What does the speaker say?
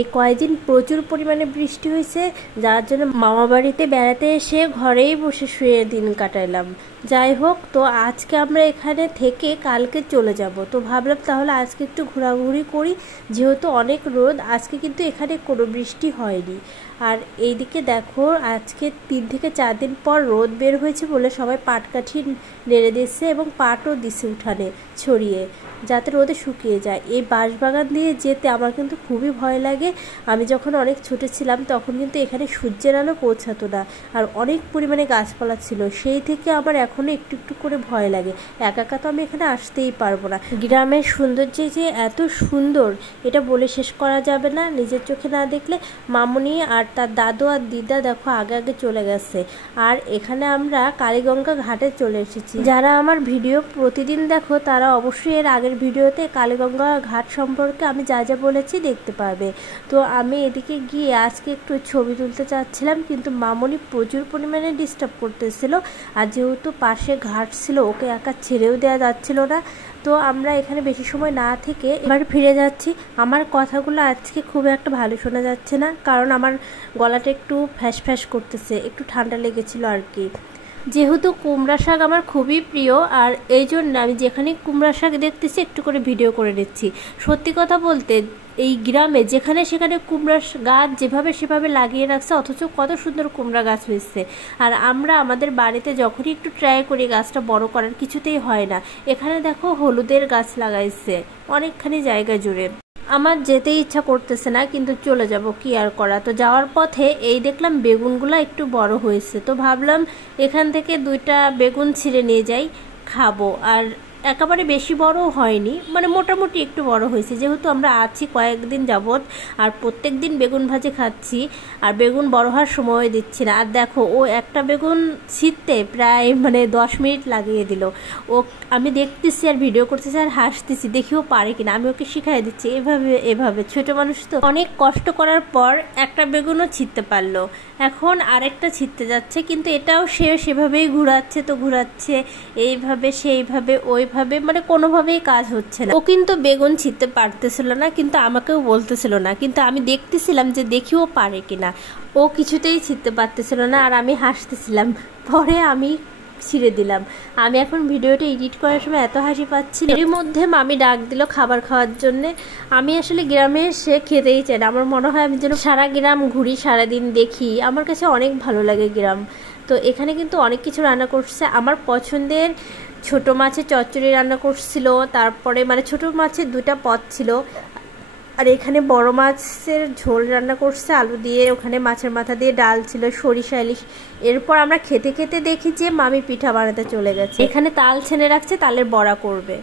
এই কয়েকদিন প্রচুর পরিমাণে বৃষ্টি হয়েছে, যার জন্য মামা বাড়িতে বেড়াতে এসে ঘরেই বসে শুয়ে দিন কাটাইলাম। যাই হোক, তো আজকে আমরা এখানে থেকে কালকে চলে যাব। তো ভাবলাম তাহলে আজকে একটু ঘোরাঘুরি করি, যেহেতু অনেক রোদ। আজকে কিন্তু এখানে কোনো বৃষ্টি হয়নি। আর এইদিকে দেখো, আজকে 3 থেকে 4 দিন পর রোদ বের হয়েছে বলে সবাই পাটকাঠি নেড়ে দিচ্ছে এবং পাটও দিছে উঠানে ছড়িয়ে, যাতে রোদে শুকিয়ে যায়। এই বাঁশবাগান দিয়ে যেতে আমার কিন্তু খুবই ভয় লাগে। আমি যখন অনেক ছোটো ছিলাম তখন কিন্তু এখানে সূর্যের আলো পৌঁছাতো না, আর অনেক পরিমাণে গাছপালা ছিল। সেই থেকে আমার এখনও একটু একটু করে ভয় লাগে। একা একা তো আমি এখানে আসতেই পারবো না। গ্রামের সৌন্দর্য যে এত সুন্দর, এটা বলে শেষ করা যাবে না নিজের চোখে না দেখলে। মামুনি আর তার দাদু আর দিদা দেখো আগে আগে চলে গেছে। আর এখানে আমরা কালীগঙ্গা ঘাটে চলে এসেছি। যারা আমার ভিডিও প্রতিদিন দেখো তারা অবশ্যই এর আগের ভিডিওতে কালীগঙ্গা ঘাট সম্পর্কে আমি যা যা বলেছি দেখতে পারবে। তো আমি এদিকে গিয়ে আজকে একটু ছবি তুলতে চাচ্ছিলাম, কিন্তু মামুনি প্রচুর পরিমাণে ডিস্টার্ব করতেছিল। আর যেহেতু পাশে ঘাট ছিল, ওকে একা ছেড়েও দেওয়া যাচ্ছিল না। তো আমরা এখানে বেশি সময় না থেকে এবার ফিরে যাচ্ছি। আমার কথাগুলো আজকে খুব একটা ভালো শোনা যাচ্ছে না, কারণ আমার গলাটা একটু ফ্যাস ফ্যাস করতেছে, একটু ঠান্ডা লেগেছিল আর কি। যেহেতু কুমড়া শাক আমার খুবই প্রিয়, আর এই জন্য আমি যেখানে কুমড়া শাক দেখতেছি একটু করে ভিডিও করে নিচ্ছি। সত্যি কথা বলতে, এই গ্রামে যেখানে সেখানে কুমড়া গাছ যেভাবে সেভাবে লাগিয়ে রাখছে, অথচ কত সুন্দর কুমড়া গাছ হয়েছে। আর আমরা আমাদের বাড়িতে যখনই একটু ট্রাই করি গাছটা বড় করার, কিছুতেই হয় না। এখানে দেখো হলুদের গাছ লাগাইছে অনেকখানি জায়গা জুড়ে। আমার যেতে ইচ্ছা করতেছে না, কিন্তু চলে যাব, কি আর করা। তো যাওয়ার পথে এই দেখলাম বেগুনগুলো একটু বড় হয়েছে, তো ভাবলাম এখান থেকে 2টা বেগুন ছিঁড়ে নিয়ে যাই, খাবো। আর একেবারে বেশি বড়ও হয়নি, মানে মোটামুটি একটু বড় হয়েছে। যেহেতু আমরা আছি কয়েকদিন যাবৎ আর প্রত্যেক দিন বেগুন ভাজি খাচ্ছি, আর বেগুন বড় হওয়ার সময় দিচ্ছি না। আর দেখো, ও একটা বেগুন ছিঁড়তে প্রায় 10 মিনিট লাগিয়ে দিল। ও আমি দেখতেছি আর ভিডিও করতেছি আর হাসতেছি, দেখিও পারে কিনা। আমি ওকে শিখাই দিচ্ছি এভাবে এভাবে। ছোট মানুষ তো, অনেক কষ্ট করার পর একটা বেগুনও ছিঁড়তে পারলো। এখন আরেকটা ছিঁড়তে যাচ্ছে, কিন্তু এটাও সেভাবেই ঘুরাচ্ছে, তো ঘুরাচ্ছে এইভাবে সেইভাবে ওইভাবে, কোনোভাবেই কাজ হচ্ছে না। ও কিন্তু বেগুন ছিঁড়তে পারতেছিল না, কিন্তু আমাকেও বলতেছিল না, কিন্তু আমি দেখতেছিলাম যে দেখিও পারে কিনা। ও কিছুতেই ছিঁড়তে পারতেছিল না, আর আমি হাসতেছিলাম। পরে আমি ছিঁড়ে দিলাম। আমি এখন ভিডিওটা এডিট করার সময় এত হাসি পাচ্ছিল। এর মধ্যে মামি ডাক দিল খাবার খাওয়ার জন্যে। আমি আসলে গ্রামে এসে খেতেই চাই না। আমার মনে হয় আমি যেন সারা গ্রাম ঘুরি, সারাদিন দেখি। আমার কাছে অনেক ভালো লাগে গ্রাম। তো এখানে কিন্তু অনেক কিছু রান্না করছে। আমার পছন্দের ছোট মাছের চচ্চড়ি রান্না করছিল, তারপরে ছোট মাছের 2টা পদ ছিল। আর এখানে বড় মাছের ঝোল রান্না করছে আলু দিয়ে, ওখানে মাছের মাথা দিয়ে ডাল ছিল, সরিষা ইলিশ। এরপর আমরা খেতে খেতে দেখি যে মামি পিঠা বানাতে চলে গেছে। এখানে তাল ছেনে রাখছে, তালের বড়া করবে।